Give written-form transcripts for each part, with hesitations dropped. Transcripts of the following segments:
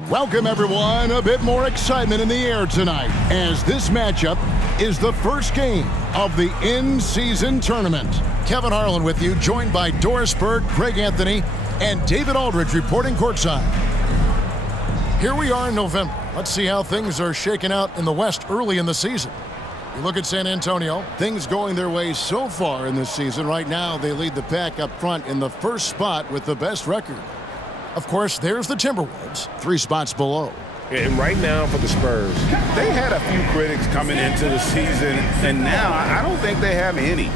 Welcome, everyone. A bit more excitement in the air tonight as this matchup is the first game of the in-season tournament. Kevin Harlan with you, joined by Doris Berg, Greg Anthony, and David Aldridge reporting courtside. Here we are in November. Let's see how things are shaking out in the West early in the season. You look at San Antonio, things going their way so far in this season. Right now, they lead the pack up front in the first spot with the best record. Of course, there's the Timberwolves, 3 spots below. And right now for the Spurs, they had a few critics coming into the season, and now I don't think they have any.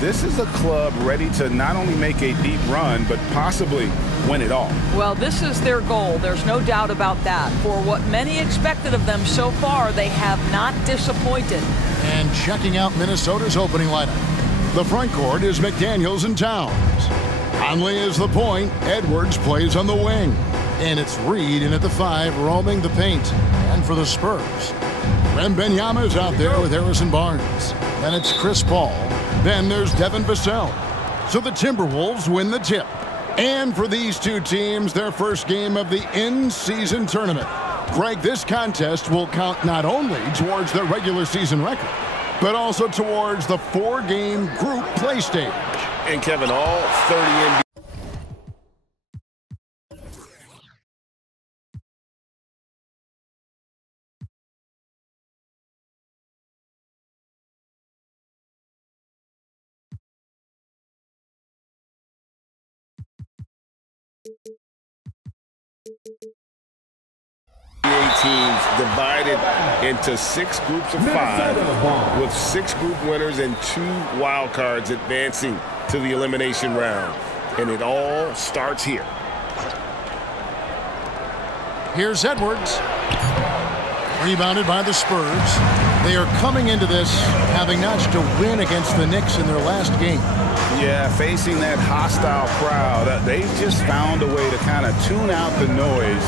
This is a club ready to not only make a deep run, but possibly win it all. Well, this is their goal. There's no doubt about that. For what many expected of them so far, they have not disappointed. And checking out Minnesota's opening lineup. The front court is McDaniels and Towns. Conley is the point. Edwards plays on the wing. And it's Reed in at the 5, roaming the paint. And for the Spurs, Wembanyama is out there with Harrison Barnes. Then it's Chris Paul. Then there's Devin Vassell. So the Timberwolves win the tip. And for these two teams, their first game of the in-season tournament. Greg, this contest will count not only towards their regular season record, but also towards the 4-game group play stage. And Kevin, all 30 NBA. Teams divided into 6 groups of 5 with 6 group winners and 2 wild cards advancing to the elimination round. And it all starts here. Here's Edwards. Rebounded by the Spurs. They are coming into this having notched a win against the Knicks in their last game. Yeah, facing that hostile crowd, they've just found a way to kind of tune out the noise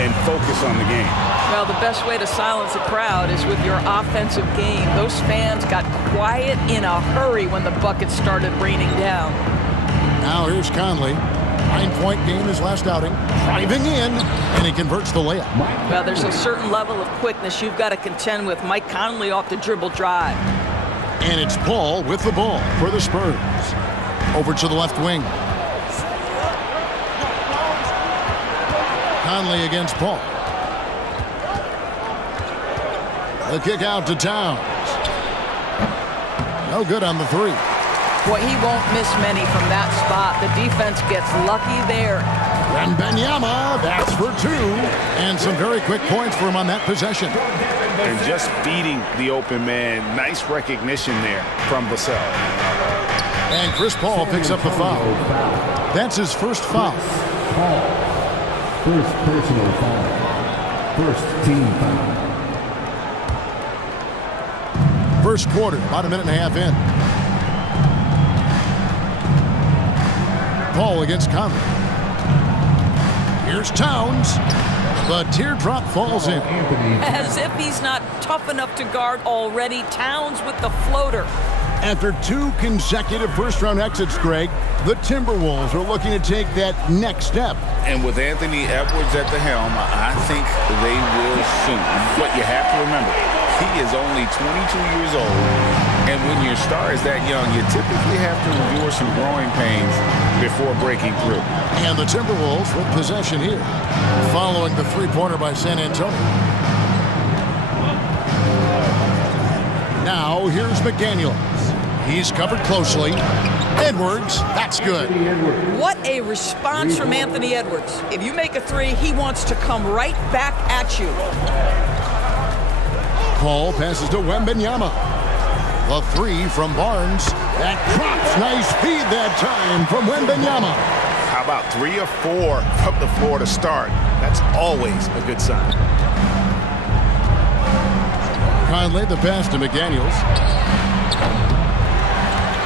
and focus on the game. Well, the best way to silence a crowd is with your offensive game. Those fans got quiet in a hurry when the buckets started raining down. Now here's Conley. 9-point game his last outing. Driving in, and he converts the layup. Well, there's a certain level of quickness you've got to contend with. Mike Conley off the dribble drive. And it's Paul with the ball for the Spurs. Over to the left wing. Conley against Paul. The kick out to Towns. No good on the 3. Boy, he won't miss many from that spot. The defense gets lucky there. Wembanyama, that's for 2. And some very quick points for him on that possession. And just beating the open man. Nice recognition there from Vassell. And Chris Paul picks up the foul. That's his first foul. First personal foul. First team foul. First quarter, about a minute and a half in. Paul against Conley. Here's Towns. The teardrop falls in. As if he's not tough enough to guard already. Towns with the floater. After 2 consecutive first-round exits, Greg, the Timberwolves are looking to take that next step. And with Anthony Edwards at the helm, I think they will soon. But you have to remember, he is only 22 years old. And when your star is that young, you typically have to endure some growing pains before breaking through. And the Timberwolves with possession here, following the 3-pointer by San Antonio. Now, here's McDaniels. He's covered closely. Edwards, that's good. What a response from Anthony Edwards. If you make a 3, he wants to come right back at you. Paul passes to Wembanyama. The 3 from Barnes. That drops. Nice feed that time from Wembanyama. How about 3 or 4 from the floor to start? That's always a good sign. Conley, the pass to McDaniels.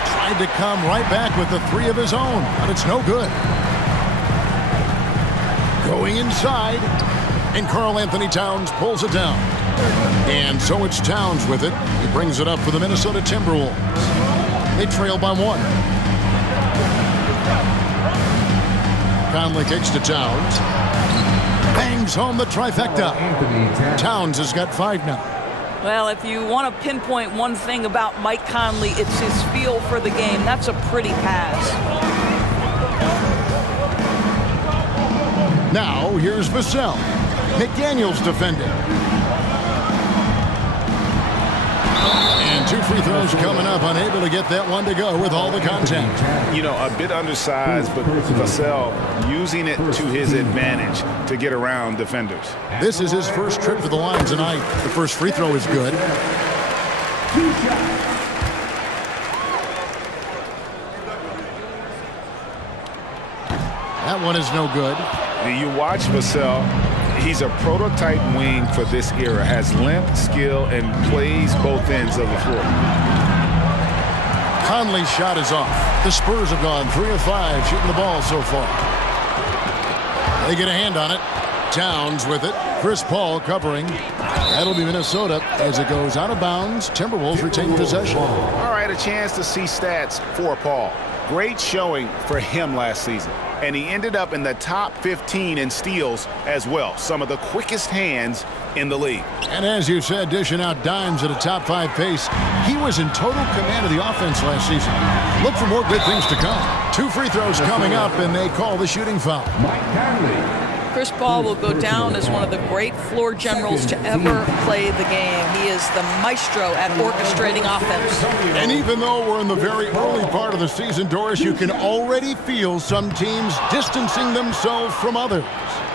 Tried to come right back with the 3 of his own, but it's no good. Going inside, and Karl Anthony Towns pulls it down. And so it's Towns with it. He brings it up for the Minnesota Timberwolves. They trail by 1. Conley kicks to Towns. Bang brings home the trifecta. Towns has got 5 now. Well, if you want to pinpoint one thing about Mike Conley, it's his feel for the game. That's a pretty pass. Now, here's Vassell. McDaniels defending. And 2 free throws coming up, unable to get that one to go with all the contact. You know, a bit undersized, but Vassell using it to his advantage to get around defenders. This is his first trip to the line tonight. The first free throw is good. That one is no good. You watch Vassell. He's a prototype wing for this era. Has length, skill, and plays both ends of the floor. Conley's shot is off. The Spurs have gone 3 of 5 shooting the ball so far. They get a hand on it. Towns with it. Chris Paul covering. That'll be Minnesota as it goes out of bounds. Timberwolves retain possession. All right, a chance to see stats for Paul. Great showing for him last season. And he ended up in the top 15 in steals as well. Some of the quickest hands in the league. And as you said, dishing out dimes at a top 5 pace. He was in total command of the offense last season. Look for more good things to come. 2 free throws coming up, and they call the shooting foul. Chris Paul will go down as one of the great floor generals to ever play the game. He is the maestro at orchestrating offense. And even though we're in the very early part of the season, Doris, you can already feel some teams distancing themselves from others.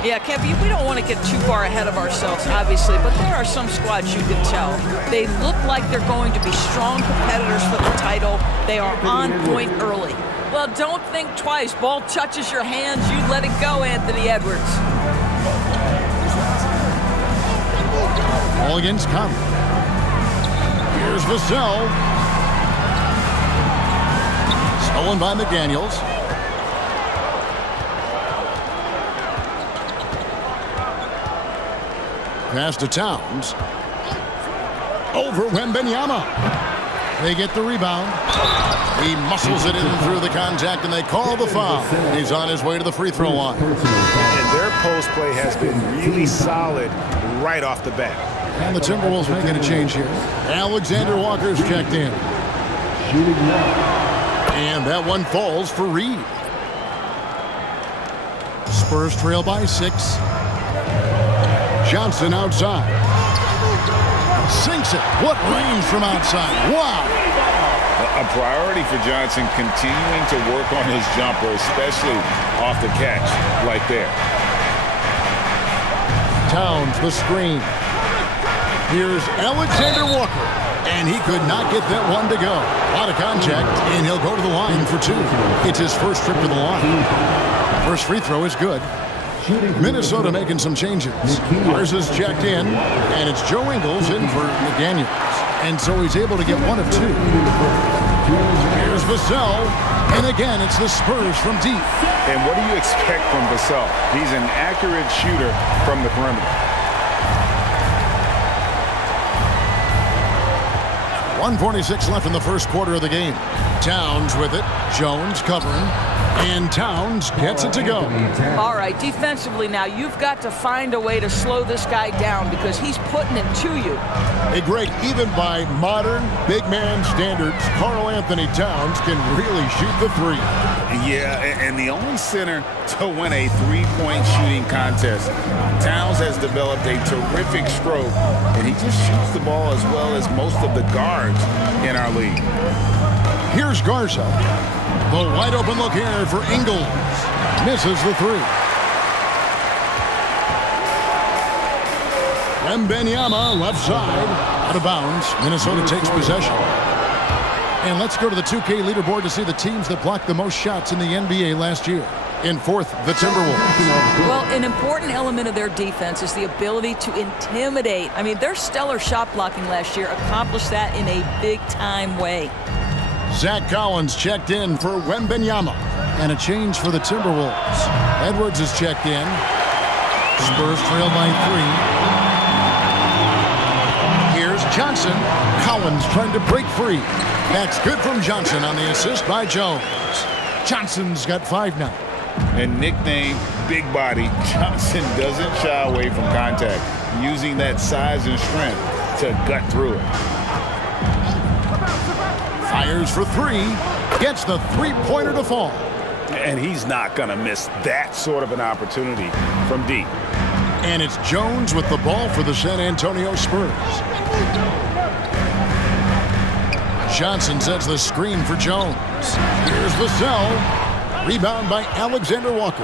Yeah, Kevin, we don't want to get too far ahead of ourselves, obviously, but there are some squads you can tell. They look like they're going to be strong competitors for the title. They are on point early. Well, don't think twice. Ball touches your hands, you let it go, Anthony Edwards. Ball against Conley. Here's Vassell. Stolen by McDaniels. Pass to Towns. Over Wembanyama. They get the rebound. He muscles it in through the contact, and they call the foul. He's on his way to the free throw line. And their post play has been really solid right off the bat. And the Timberwolves making a change here. Alexander Walker's checked in. And that one falls for Reed. Spurs trail by 6. Johnson outside. Sinks it. What range from outside. Wow. A priority for Johnson continuing to work on his jumper, especially off the catch like there. Towns the screen. Here's Alexander Walker. And he could not get that one to go. Out of contact, and he'll go to the line for 2. It's his first trip to the line. First free throw is good. Minnesota making some changes. Mars is checked in, and it's Joe Ingles in for McDaniels. And so he's able to get 1 of 2. Here's Vassell, and again it's the Spurs from deep. And what do you expect from Vassell? He's an accurate shooter from the perimeter. 1:46 left in the first quarter of the game. Towns with it. Jones covering. And Towns gets it to go. All right, defensively now, you've got to find a way to slow this guy down because he's putting it to you. Hey, Greg, even by modern big man standards, Karl Anthony Towns can really shoot the 3. Yeah, and the only center to win a 3-point shooting contest. Towns has developed a terrific stroke, and he just shoots the ball as well as most of the guards in our league. Here's Garza. The wide open look here for Ingles. Misses the 3. Wembanyama left side. Out of bounds. Minnesota takes possession. And let's go to the 2K leaderboard to see the teams that blocked the most shots in the NBA last year. In 4th, the Timberwolves. Well, an important element of their defense is the ability to intimidate. I mean, their stellar shot blocking last year accomplished that in a big-time way. Zach Collins checked in for Wembanyama. And a change for the Timberwolves. Edwards is checked in. Spurs trail by 3. Here's Johnson. Collins trying to break free. That's good from Johnson on the assist by Jones. Johnson's got 5 now. And nicknamed big body. Johnson doesn't shy away from contact, using that size and strength to gut through it. Fires for three, gets the three-pointer to fall. And he's not going to miss that sort of an opportunity from deep. And it's Jones with the ball for the San Antonio Spurs. Johnson sets the screen for Jones. Here's Vassell. Rebound by Alexander Walker.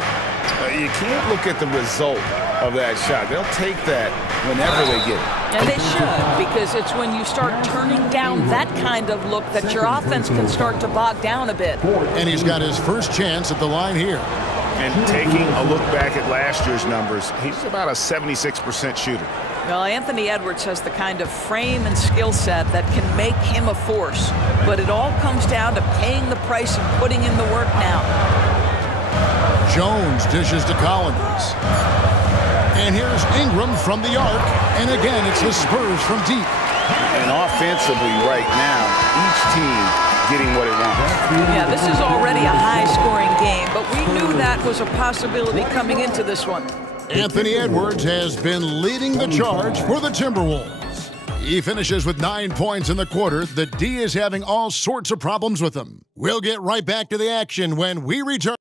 You can't look at the result of that shot. They'll take that whenever they get it. And they should, because it's when you start turning down that kind of look that your offense can start to bog down a bit. And he's got his first chance at the line here. And taking a look back at last year's numbers, he's about a 76% shooter. Well, Anthony Edwards has the kind of frame and skill set that can make him a force. But it all comes down to paying the price and putting in the work now. Jones dishes to Collins. And here's Ingram from the arc. And again, it's the Spurs from deep. And offensively right now, each team getting what it wants. Yeah, this is already a high-scoring game, but we knew that was a possibility coming into this one. Anthony Edwards has been leading the charge for the Timberwolves. He finishes with 9 points in the quarter. The D is having all sorts of problems with him. We'll get right back to the action when we return.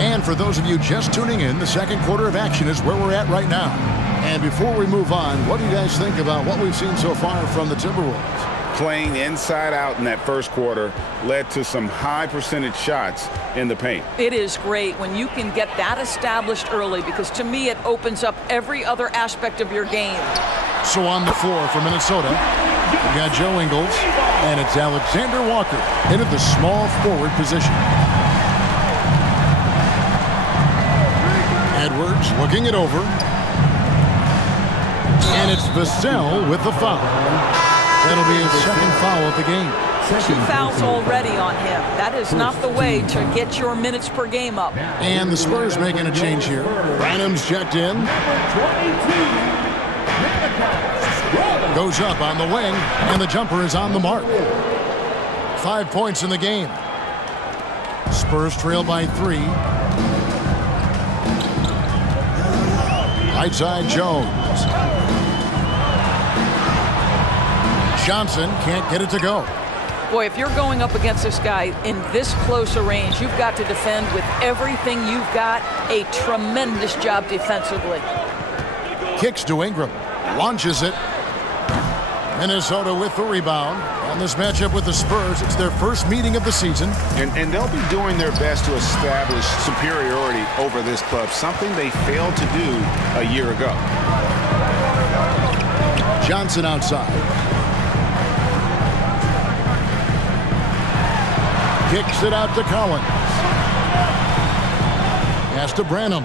And for those of you just tuning in, the second quarter of action is where we're at right now. And before we move on, what do you guys think about what we've seen so far from the Timberwolves? Playing inside out in that first quarter led to some high percentage shots in the paint. It is great when you can get that established early, because to me it opens up every other aspect of your game. So on the floor for Minnesota, we've got Joe Ingles, and it's Alexander Walker into the small forward position. Edwards looking it over. And it's Vassell with the foul. That'll be his second foul of the game. 2 fouls already on him. That is not the way to get your minutes per game up. And the Spurs making a change here. Branham's checked in. Goes up on the wing, and the jumper is on the mark. 5 points in the game. Spurs trail by 3. Right side, Jones. Johnson can't get it to go. Boy, if you're going up against this guy in this close a range, you've got to defend with everything you've got. A tremendous job defensively. Kicks to Ingram. Launches it. Minnesota with the rebound. On this matchup with the Spurs, it's their first meeting of the season. And they'll be doing their best to establish superiority over this club, something they failed to do a year ago. Johnson outside. Kicks it out to Collins. Pass to Branham.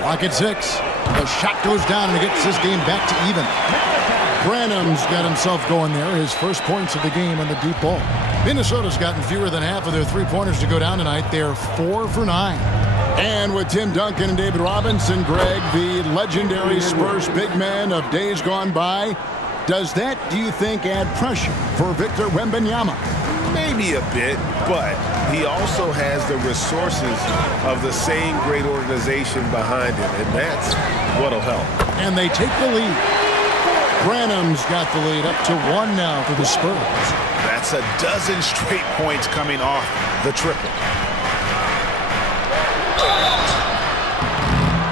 Clock at 6. The shot goes down and it gets this game back to even. Branham's got himself going there. His first points of the game on the deep ball. Minnesota's gotten fewer than half of their three-pointers to go down tonight. They're 4 for 9. And with Tim Duncan and David Robinson, Greg, the legendary Spurs big man of days gone by, does that, do you think, add pressure for Victor Wembanyama? Maybe a bit, but he also has the resources of the same great organization behind him, and that's what'll help. And they take the lead. Branham's got the lead up to 1 now for the Spurs. That's a dozen straight points coming off the triple.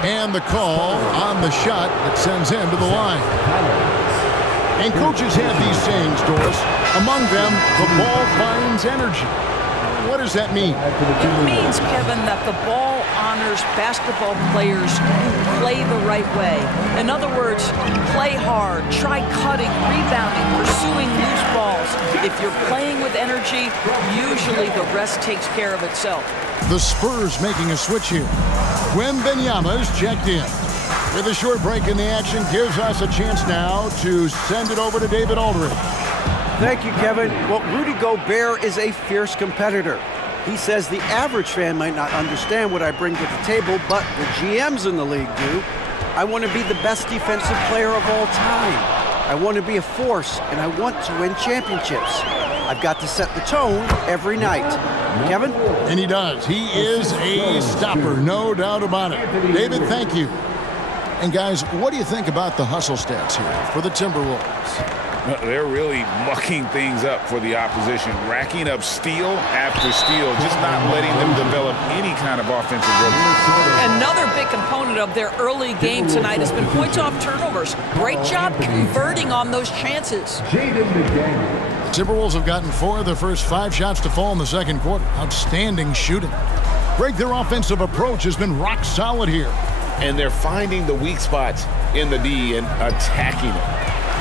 And the call on the shot that sends him to the line. And coaches have these sayings, Doris. Among them, the ball finds energy. What does that mean? It means, Kevin, that the ball honors basketball players who play the right way. In other words, play hard, try cutting, rebounding, pursuing loose balls. If you're playing with energy, usually the rest takes care of itself. The Spurs making a switch here. Wembanyama's checked in. With a short break in the action, gives us a chance now to send it over to David Aldridge. Thank you, Kevin. Well, Rudy Gobert is a fierce competitor. He says the average fan might not understand what I bring to the table, but the GMs in the league do. I want to be the best defensive player of all time. I want to be a force, and I want to win championships. I've got to set the tone every night. Kevin? And he does. He is a stopper, no doubt about it. David, thank you. And guys, what do you think about the hustle stats here for the Timberwolves? They're really mucking things up for the opposition, racking up steal after steal, just not letting them develop any kind of offensive rhythm. Another big component of their early game tonight has been points off turnovers. Great job converting on those chances. The Timberwolves have gotten 4 of their first 5 shots to fall in the second quarter. Outstanding shooting. Greg, their offensive approach has been rock solid here. And they're finding the weak spots in the D and attacking it.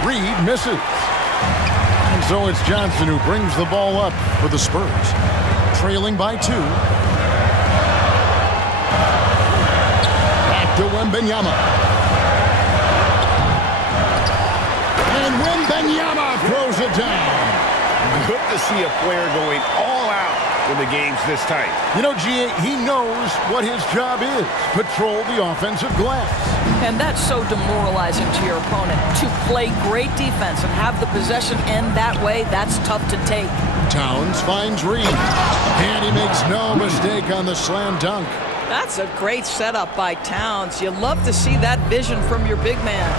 Reed misses. And so it's Johnson who brings the ball up for the Spurs. Trailing by 2. Back to Wembanyama. And Wembanyama throws it down. Good to see a player going all out when the game's this tight. You know, G.A., he knows what his job is. Patrol the offensive glass. And that's so demoralizing to your opponent. To play great defense and have the possession end that way, that's tough to take. Towns finds Reed. And he makes no mistake on the slam dunk. That's a great setup by Towns. You love to see that vision from your big man.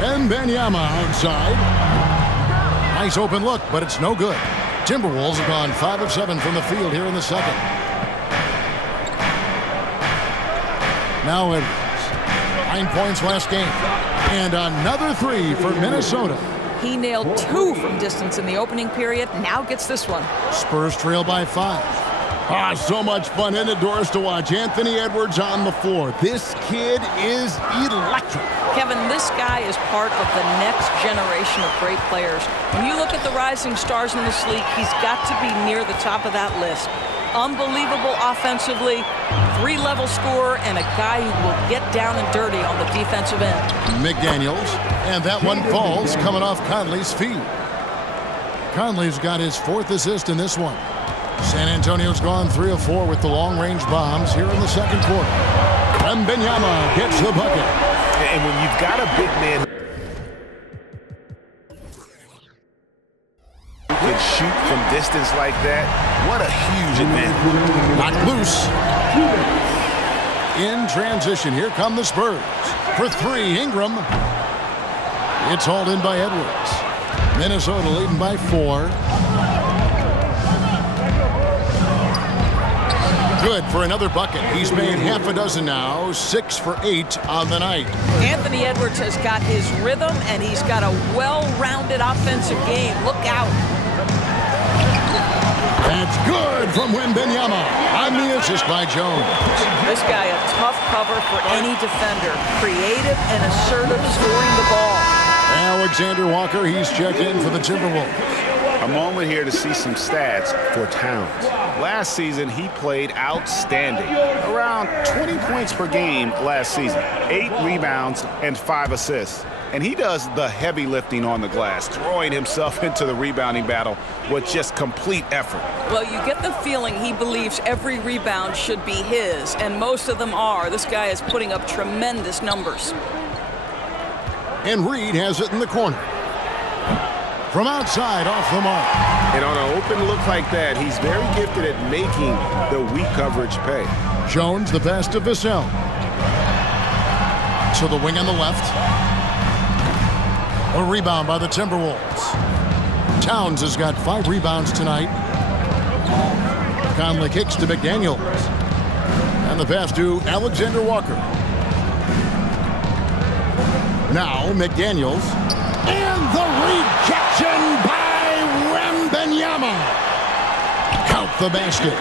Wembanyama outside. Nice open look, but it's no good. Timberwolves have gone 5 of 7 from the field here in the second. Now Edwards. 9 points last game. And another 3 for Minnesota. He nailed 2 from distance in the opening period. Now gets this one. Spurs trail by 5. So much fun in the doors to watch. Anthony Edwards on the floor. This kid is electric. Kevin, this guy is part of the next generation of great players. When you look at the rising stars in this league, he's got to be near the top of that list. Unbelievable offensively, 3-level scorer, and a guy who will get down and dirty on the defensive end. McDaniels, and that one falls coming off Conley's feet. Conley's got his 4th assist in this one. San Antonio's gone 3 of 4 with the long-range bombs here in the second quarter. Wembanyama gets the bucket. And when you've got a big man who can shoot from distance like that, what a huge advantage. Knocked loose. In transition, here come the Spurs. For 3, Ingram. It's hauled in by Edwards. Minnesota leading by 4. Good for another bucket. He's made half a dozen now, 6 for 8 on the night. Anthony Edwards has got his rhythm, and he's got a well-rounded offensive game. Look out. That's good from Wembanyama on the assist by Jones. This guy a tough cover for any defender. Creative and assertive scoring the ball. Alexander Walker, he's checked in for the Timberwolves. A moment here to see some stats for Towns. Last season, he played outstanding. Around 20 points per game last season. 8 rebounds and 5 assists. And he does the heavy lifting on the glass, throwing himself into the rebounding battle with just complete effort. Well, you get the feeling he believes every rebound should be his, and most of them are. This guy is putting up tremendous numbers. And Reed has it in the corner. From outside, off the mark. And on an open look like that, he's very gifted at making the weak coverage pay. Jones, the pass to Vassell. To the wing on the left. A rebound by the Timberwolves. Towns has got 5 rebounds tonight. Conley kicks to McDaniels. And the pass to Alexander Walker. Now McDaniels. And the rejection by Wembanyama. Count the basket.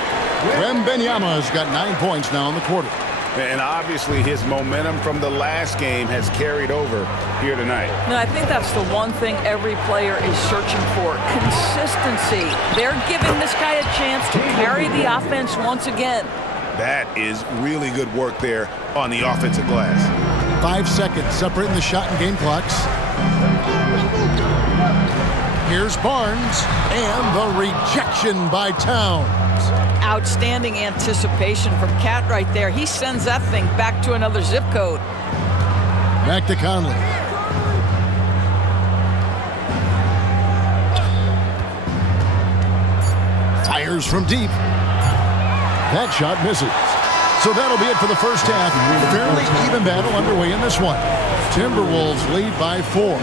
Wembanyama has got 9 points now in the quarter. And obviously his momentum from the last game has carried over here tonight. And I think that's the one thing every player is searching for. Consistency. They're giving this guy a chance to carry the offense once again. That is really good work there on the offensive glass. 5 seconds separating the shot and game clocks. Here's Barnes, and the rejection by Towns. Outstanding anticipation from Cat right there. He sends that thing back to another zip code. Back to Conley. Fires from deep. That shot misses. So that'll be it for the first half. Fairly even battle underway in this one. Timberwolves lead by 4.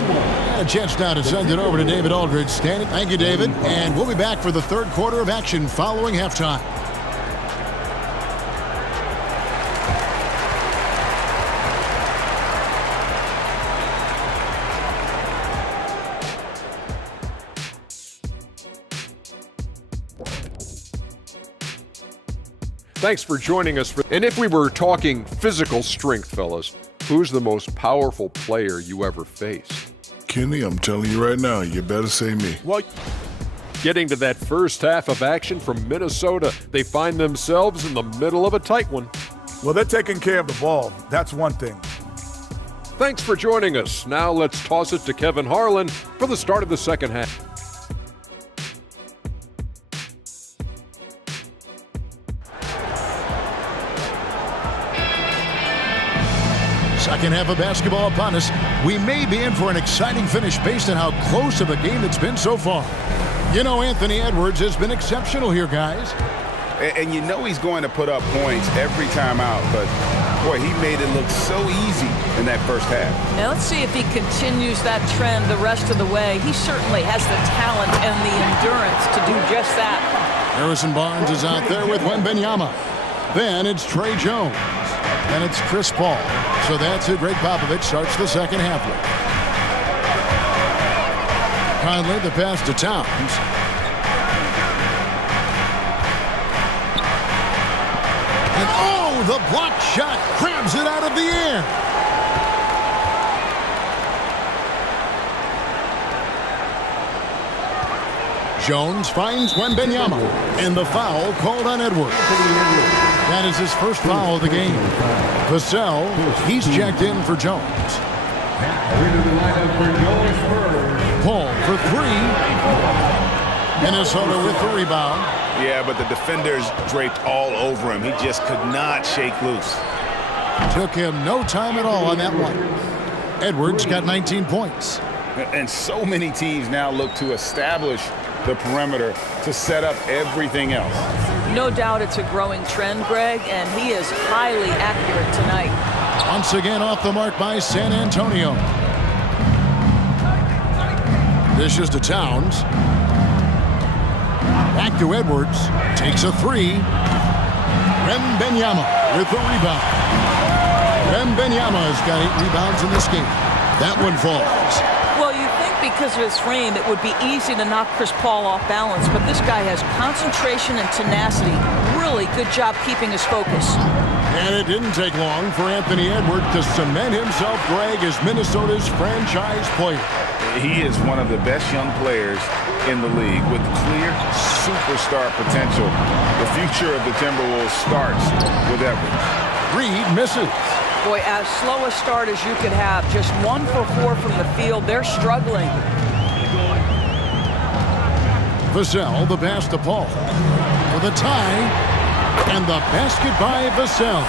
A chance now to send it over to David Aldridge. Standing. Thank you, David. And we'll be back for the third quarter of action following halftime. Thanks for joining us. And if we were talking physical strength, fellas, who's the most powerful player you ever faced? Kenny, I'm telling you right now, you better say me. Well, getting to that first half of action from Minnesota, they find themselves in the middle of a tight one. Well, they're taking care of the ball. That's one thing. Thanks for joining us. Now let's toss it to Kevin Harlan for the start of the second half. Second half of basketball upon us. We may be in for an exciting finish based on how close of a game it's been so far. You know, Anthony Edwards has been exceptional here, guys. And you know he's going to put up points every time out, but boy, he made it look so easy in that first half. Now let's see if he continues that trend the rest of the way. He certainly has the talent and the endurance to do just that. Harrison Barnes is out there with Wembanyama. Then it's Trey Jones. And it's Chris Paul. So that's who Greg Popovich starts the second half with. Conley, the pass to Towns. And oh, the block shot grabs it out of the air. Jones finds Wembanyama. And the foul called on Edwards. That is his first foul of the game. Vassell, he's checked in for Jones. Paul for 3. Minnesota with the rebound. Yeah, but the defenders draped all over him. He just could not shake loose. Took him no time at all on that one. Edwards got 19 points. And so many teams now look to establish the perimeter to set up everything else. No doubt it's a growing trend, Greg, and he is highly accurate tonight. Once again off the mark by San Antonio. Dishes to Towns. Back to Edwards. Takes a 3. Wembanyama with the rebound. Wembanyama has got 8 rebounds in this game. That one falls. Well, you think because of his frame, it would be easy to knock Chris Paul off balance, but this guy has concentration and tenacity. Really good job keeping his focus. And it didn't take long for Anthony Edwards to cement himself, Greg, as Minnesota's franchise player. He is one of the best young players in the league with clear superstar potential. The future of the Timberwolves starts with Edwards. Reed misses. Boy, as slow a start as you could have. Just 1 for 4 from the field. They're struggling. Vassell, the pass to Paul. For the tie. And the basket by Vassell.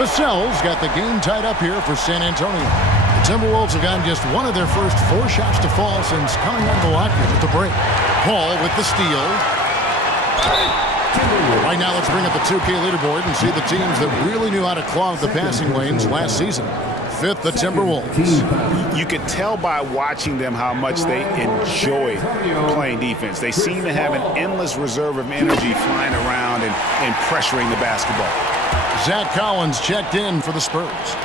Vassell's got the game tied up here for San Antonio. The Timberwolves have gotten just one of their first 4 shots to fall since coming on the locker at the break. Paul with the steal. Right now, let's bring up the 2K leaderboard and see the teams that really knew how to clog the passing lanes last season. 5th, the Timberwolves. You could tell by watching them how much they enjoy playing defense. They seem to have an endless reserve of energy flying around and pressuring the basketball. Zach Collins checked in for the Spurs.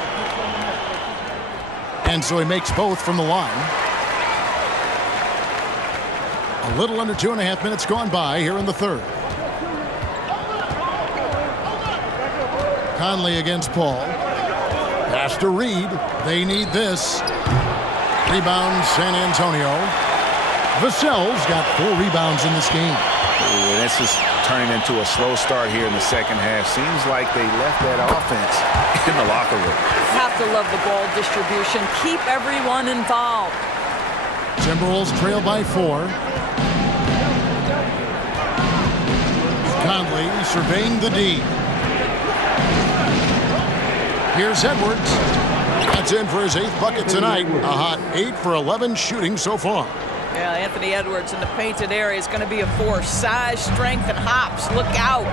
And so he makes both from the line. A little under 2.5 minutes gone by here in the third. Conley against Paul. Pass to Reed. They need this. Rebound San Antonio. Vassell's got 4 rebounds in this game. Ooh, this is turning into a slow start here in the second half. Seems like they left that offense in the locker room. Have to love the ball distribution. Keep everyone involved. Timberwolves trail by 4. Conley surveying the D. Here's Edwards. That's in for his 8th bucket tonight. A hot 8 for 11 shooting so far. Yeah, Anthony Edwards in the painted area is going to be a force. Size, strength, and hops. Look out.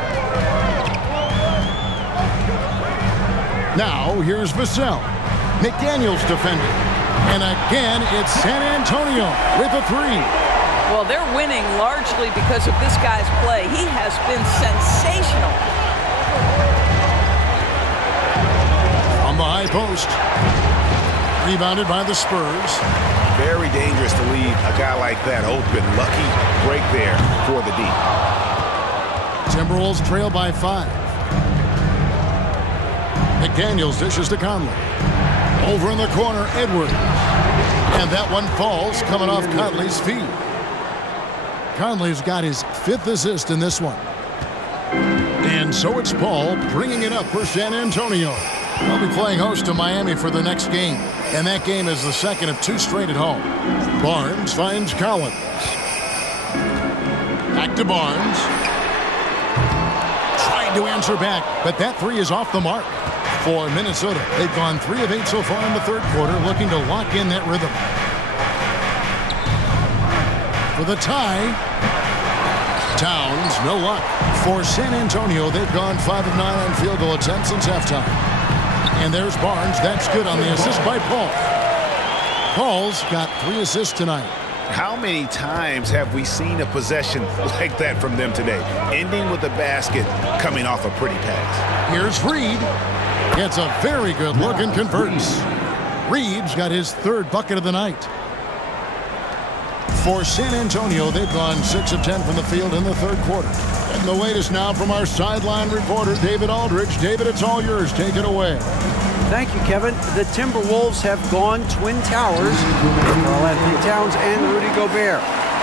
Now, here's Vassell. McDaniels defending. And again, it's San Antonio with a three. Well, they're winning largely because of this guy's play. He has been sensational. From the high post. Rebounded by the Spurs. Very dangerous to leave a guy like that open. Lucky break there for the D. Timberwolves trail by 5. McDaniels dishes to Conley. Over in the corner, Edwards. And that one falls, coming off Conley's feet. Conley's got his 5th assist in this one. And so it's Paul bringing it up for San Antonio. They'll be playing host to Miami for the next game. And that game is the second of 2 straight at home. Barnes finds Collins. Back to Barnes. Trying to answer back, but that three is off the mark. For Minnesota, they've gone 3 of 8 so far in the third quarter, looking to lock in that rhythm. For the tie, Towns, no luck. For San Antonio, they've gone 5 of 9 on field goal attempts since halftime. And there's Barnes. That's good on the assist by Paul. Paul's got 3 assists tonight. How many times have we seen a possession like that from them today? Ending with a basket, coming off a pretty pass. Here's Reed. Gets a very good look and converts. Reed's got his 3rd bucket of the night. For San Antonio, they've gone 6 of 10 from the field in the third quarter. And the latest now from our sideline reporter, David Aldridge. David, it's all yours. Take it away. Thank you, Kevin. The Timberwolves have gone Twin Towers. Karl Anthony Towns and Rudy Gobert.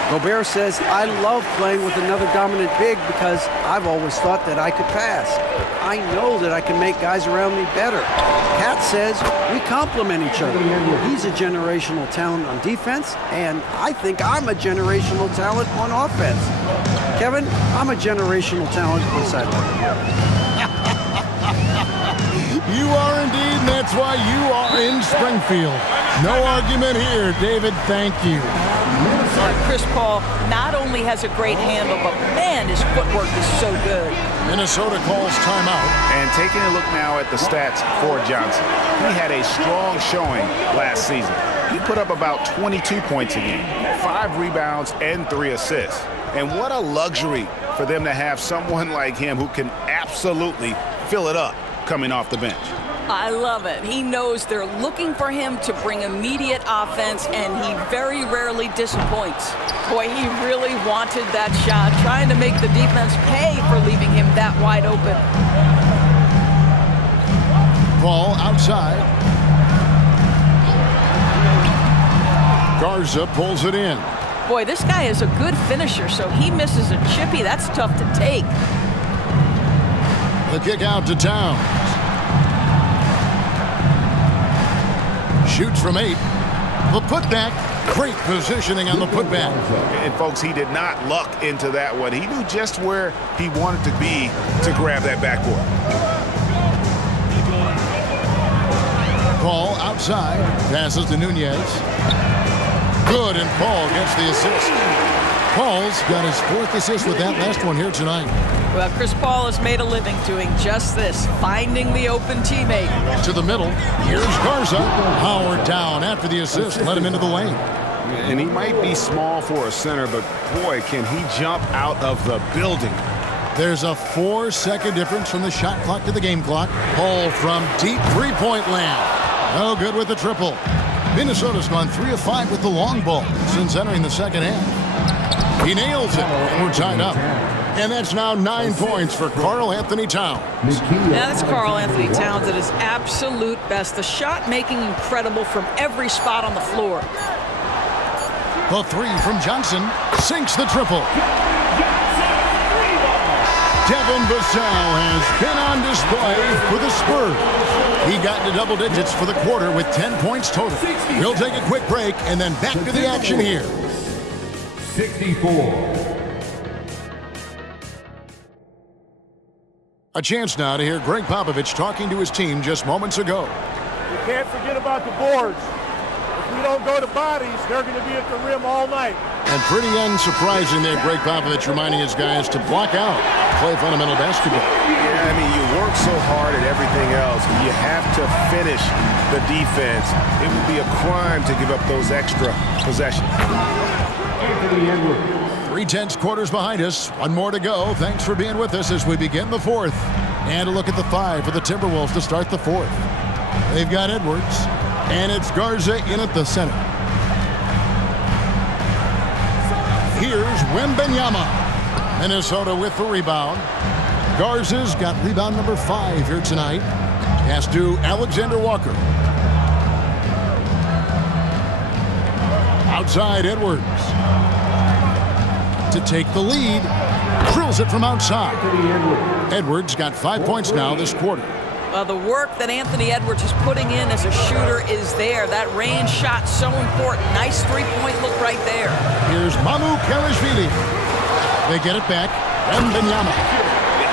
Gobert says, I love playing with another dominant big because I've always thought that I could pass. I know that I can make guys around me better. Cat says we complement each other. He's a generational talent on defense, and I think I'm a generational talent on offense. Kevin, I'm a generational talent on the sideline. You are indeed, and that's why you are in Springfield. No argument here, David. Thank you. Chris Paul not only has a great handle, but man, his footwork is so good. Minnesota calls timeout. And taking a look now at the stats for Johnson. He had a strong showing last season. He put up about 22 points a game, 5 rebounds, and 3 assists. And what a luxury for them to have someone like him who can absolutely fill it up coming off the bench. I love it. He knows they're looking for him to bring immediate offense, and he very rarely disappoints. Boy, he really wanted that shot, trying to make the defense pay for leaving him that wide open. Ball outside. Garza pulls it in. Boy, this guy is a good finisher, so he misses a chippy. That's tough to take. The kick out to Towns. Shoots from 8. The putback. Great positioning on the putback. And folks, he did not luck into that one. He knew just where he wanted to be to grab that backboard. Paul outside. Passes to Nunez. Good, and Paul gets the assist. Paul's got his 4th assist with that last one here tonight. Well, Chris Paul has made a living doing just this, finding the open teammate. To the middle. Here's Garza. Howard down after the assist. Let him into the lane. And he might be small for a center, but boy, can he jump out of the building. There's a 4-second difference from the shot clock to the game clock. Paul from deep 3-point land. No good with the triple. Minnesota's gone 3 of 5 with the long ball since entering the second half. He nails it, and we're tied up. And that's now 9 points for Karl Anthony Towns. That's Karl Anthony Towns at his absolute best. The shot making incredible from every spot on the floor. The 3 from Johnson sinks the triple. Devin Vassell has been on display for the Spurs. He got into double digits for the quarter with 10 points total. We'll take a quick break and then back to the action here. 64. A chance now to hear Greg Popovich talking to his team just moments ago. We can't forget about the boards. If we you don't go to bodies, they're going to be at the rim all night. And pretty unsurprising there, Greg Popovich reminding his guys to block out, play fundamental basketball. Yeah, I mean, you work so hard at everything else, and you have to finish the defense. It would be a crime to give up those extra possessions. 3 tenths quarters behind us. One more to go. Thanks for being with us as we begin the fourth. And a look at the 5 for the Timberwolves to start the fourth. They've got Edwards, and it's Garza in at the center. Here's Wembanyama. Minnesota with the rebound. Garza's got rebound number 5 here tonight. Pass to Alexander Walker. Outside Edwards. To take the lead. Drills it from outside. Edwards got 5 points now this quarter. Well, the work that Anthony Edwards is putting in as a shooter is there. That range shot so important. Nice three-point look right there. Here's Mamu Kelishvili. They get it back. Wembanyama.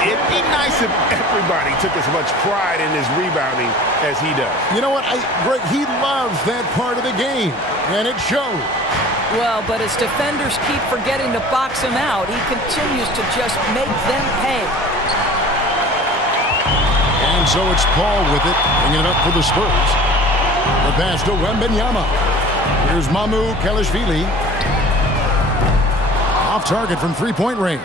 It'd be nice if everybody took as much pride in his rebounding as he does. You know what? Greg, he loves that part of the game, and it shows. Well, but as defenders keep forgetting to box him out, he continues to just make them pay. And so it's Paul with it, bringing it up for the Spurs. The pass to Wembanyama. Here's Mamu Kelishvili. Off target from three-point range.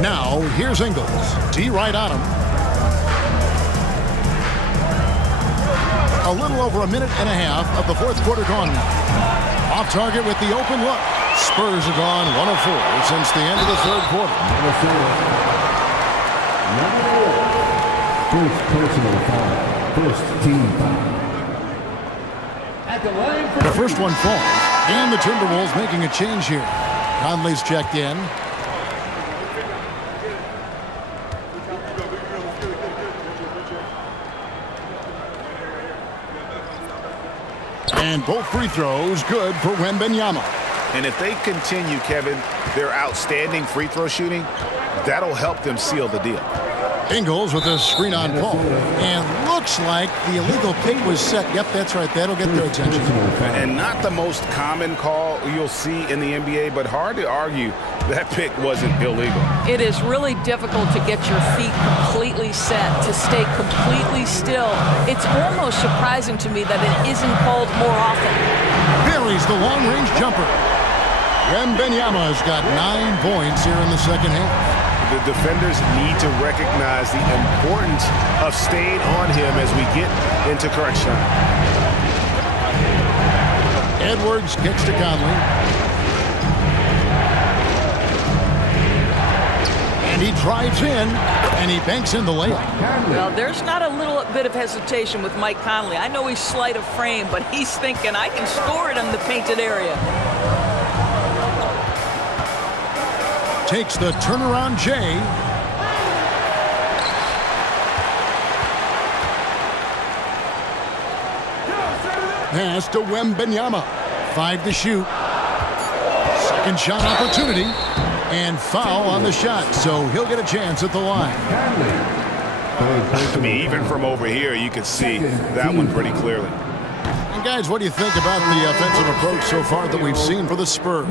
Now, here's Ingles. D right on him. A little over a minute and a half of the fourth quarter gone now. Off target with the open look. Spurs have gone 1 of 4 since the end of the third quarter. First personal foul. First team foul. The first one falls, and the Timberwolves making a change here. Conley's checked in. And both free throws good for Wembanyama. And if they continue, Kevin, their outstanding free throw shooting, that'll help them seal the deal. Ingles with a screen on Paul. And looks like the illegal pick was set. Yep, that's right. That'll get their attention. And not the most common call you'll see in the NBA, but hard to argue that pick wasn't illegal. It is really difficult to get your feet completely set, to stay completely still. It's almost surprising to me that it isn't called more often. Buries the long-range jumper. Wembanyama has got 9 points here in the second half. The defenders need to recognize the importance of staying on him as we get into crunch time. Edwards kicks to Conley. And he drives in, and he banks in the layup. Well, there's not a little bit of hesitation with Mike Conley. I know he's slight of frame, but he's thinking, I can score it in the painted area. Takes the turnaround J. Pass to Wembanyama. 5 to shoot. Second shot opportunity. And foul on the shot, so he'll get a chance at the line. I mean, even from over here, you can see that one pretty clearly. And guys, what do you think about the offensive approach so far that we've seen for the Spurs?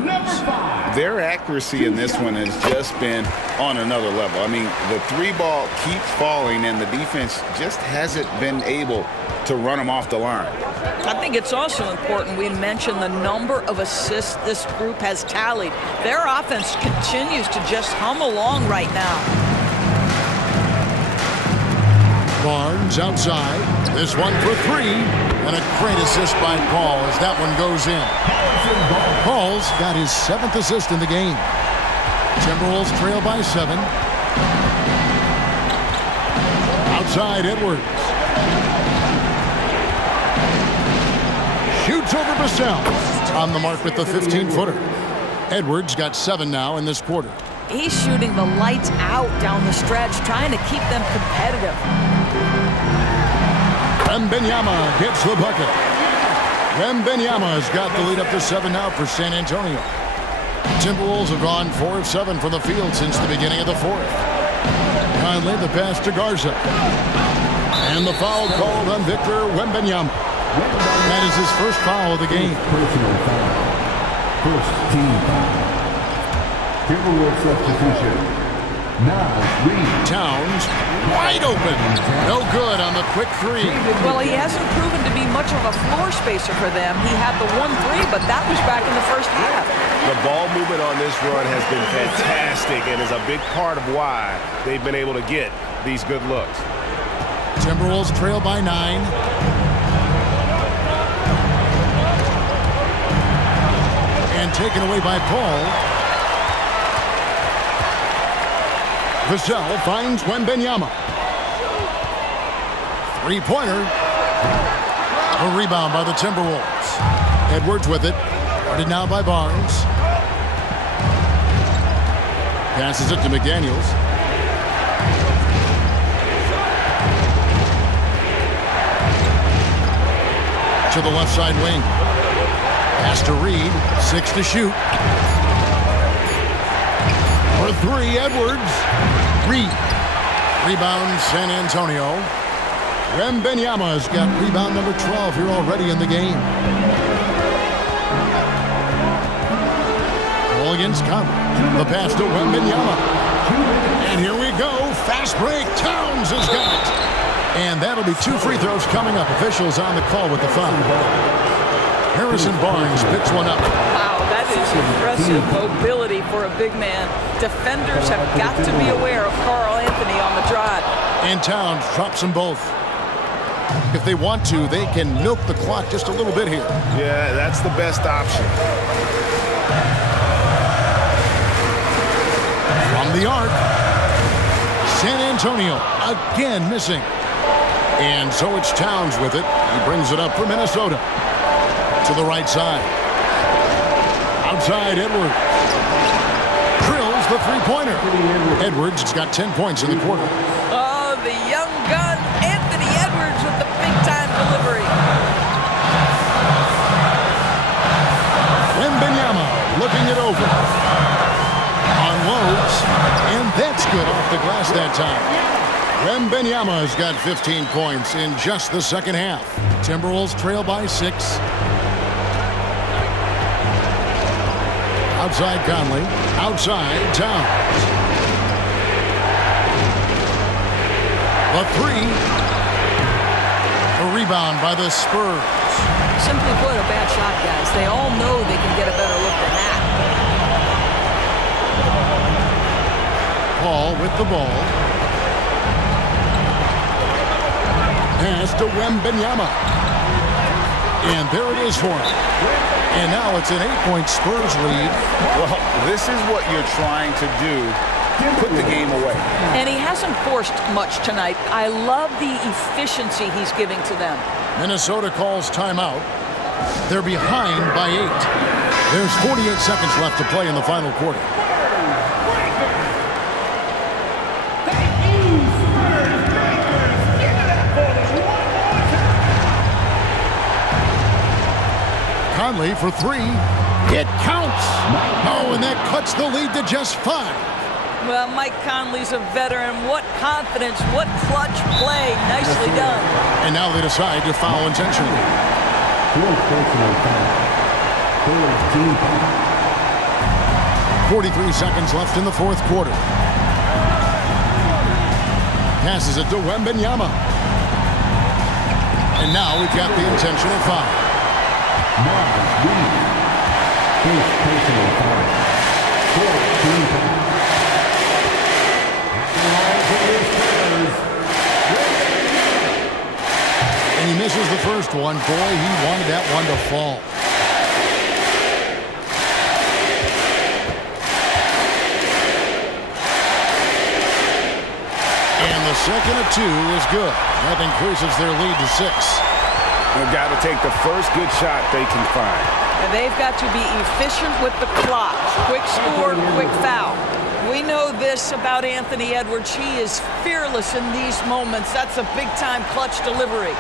Their accuracy in this one has just been on another level. I mean, the 3-ball keeps falling, and the defense just hasn't been able to run them off the line. I think it's also important we mention the number of assists this group has tallied. Their offense continues to just hum along right now. Barnes outside. This one for 3. And a great assist by Paul as that one goes in. Paul's got his 7th assist in the game. Timberwolves trail by 7. Outside Edwards. Shoots over Vassell. On the mark with the 15-footer. Edwards got 7 now in this quarter. He's shooting the lights out down the stretch, trying to keep them competitive. Wembanyama hits the bucket. Wembanyama has got the lead up to 7 now for San Antonio. Timberwolves have gone 4 of 7 from the field since the beginning of the fourth. Finally, the pass to Garza. And the foul called on Victor Wembanyama. That is his first foul of the game. Personal foul. First team foul. Timberwolves substitution. Now, Reed. Towns, wide open. No good on the quick three. Well, he hasn't proven to be much of a floor spacer for them. He had the 1-3, but that was back in the first half. The ball movement on this run has been fantastic and is a big part of why they've been able to get these good looks. Timberwolves trail by 9. And taken away by Paul. Vassell finds Wembanyama. Three-pointer. A rebound by the Timberwolves. Edwards with it. Guarded now by Barnes. Passes it to McDaniels. To the left side wing. Pass to Reed. 6 to shoot. For 3, Edwards. Reed. Rebound, San Antonio. Wembanyama's got rebound number 12 here already in the game. Ball against Conley. The pass to Wembanyama. And here we go. Fast break. Towns has got it. And that'll be 2 free throws coming up. Officials on the call with the foul. Harrison Barnes picks one up. Wow, that is impressive mobility for a big man. Defenders have got to be aware of Karl Anthony on the drive. And Towns drops them both. If they want to, they can milk the clock just a little bit here. Yeah, that's the best option. From the arc. San Antonio again missing. And so it's Towns with it. He brings it up for Minnesota. To the right side. Outside, Edwards. Drills the three-pointer. Edwards has got 10 points in the quarter. Oh, the young gun, Anthony Edwards with the big-time delivery. Wembanyama looking it over. Unloads, and that's good off the glass that time. Wembanyama's got 15 points in just the second half. Timberwolves trail by 6. Outside Conley. Outside Towns. The 3. A rebound by the Spurs. Simply put, a bad shot, guys. They all know they can get a better look than that. Paul with the ball. Pass to Wembanyama. And there it is for him. And now it's an 8-point Spurs lead. Well, this is what you're trying to do. Put the game away. And he hasn't forced much tonight. I love the efficiency he's giving to them. Minnesota calls timeout. They're behind by 8. There's 48 seconds left to play in the final quarter. Conley for 3. It counts. Oh, and that cuts the lead to just 5. Well, Mike Conley's a veteran. What confidence, what clutch play. Nicely done. And now they decide to foul intentionally. 43 seconds left in the fourth quarter. Passes it to Wembanyama. And now we've got the intentional foul. And he misses the first one. Boy, he wanted that one to fall. And the second of 2 is good. That increases their lead to 6. They've got to take the first good shot they can find. And they've got to be efficient with the clock. Quick score, quick foul. We know this about Anthony Edwards. He is fearless in these moments. That's a big-time clutch delivery.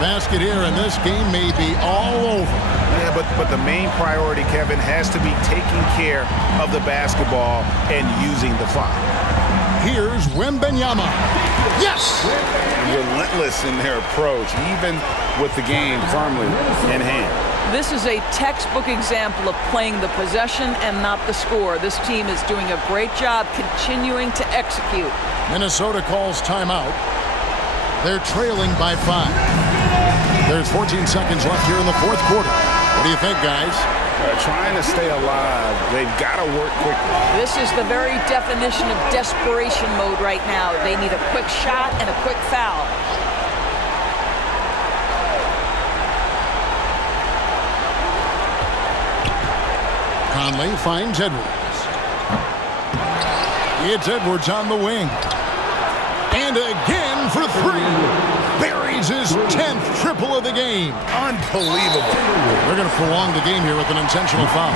Basket here, and this game may be all over. Yeah, but the main priority, Kevin, has to be taking care of the basketball and using the clock. Here's Wembanyama. Yes! Relentless in their approach, even with the game firmly in hand. This is a textbook example of playing the possession and not the score. This team is doing a great job continuing to execute. Minnesota calls timeout. They're trailing by 5. There's 14 seconds left here in the fourth quarter. What do you think, guys? Trying to stay alive. They've got to work quickly. This is the very definition of desperation mode right now. They need a quick shot and a quick foul. Conley finds Edwards. It's Edwards on the wing. And again for 3. Buries his 10th triple of the game. Unbelievable. They're going to prolong the game here with an intentional foul.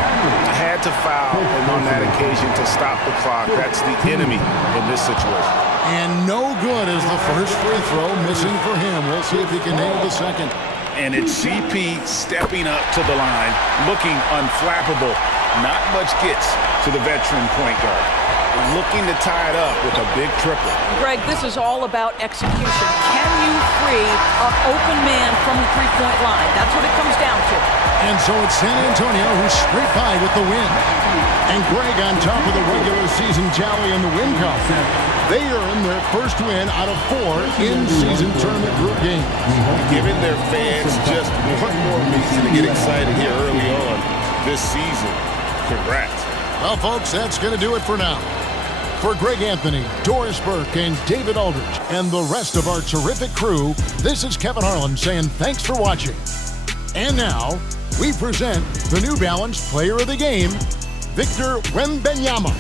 Had to foul on that occasion to stop the clock. That's the enemy in this situation. And no good as the first free throw missing for him. We'll see if he can nail the second. And it's CP stepping up to the line, looking unflappable. Not much gets to the veteran point guard. Looking to tie it up with a big triple. Greg, this is all about execution. Can you free an open man from the three-point line? That's what it comes down to. And so it's San Antonio who's straight by with the win. And Greg on top of the regular season tally in the win count. They earn their first win out of 4 in-season tournament group games. Giving their fans just one more reason to get excited here early on this season. Congrats. Well, folks, that's going to do it for now. For Greg Anthony, Doris Burke, and David Aldridge, and the rest of our terrific crew, this is Kevin Harlan saying thanks for watching. And now, we present the New Balance Player of the Game, Victor Wembanyama.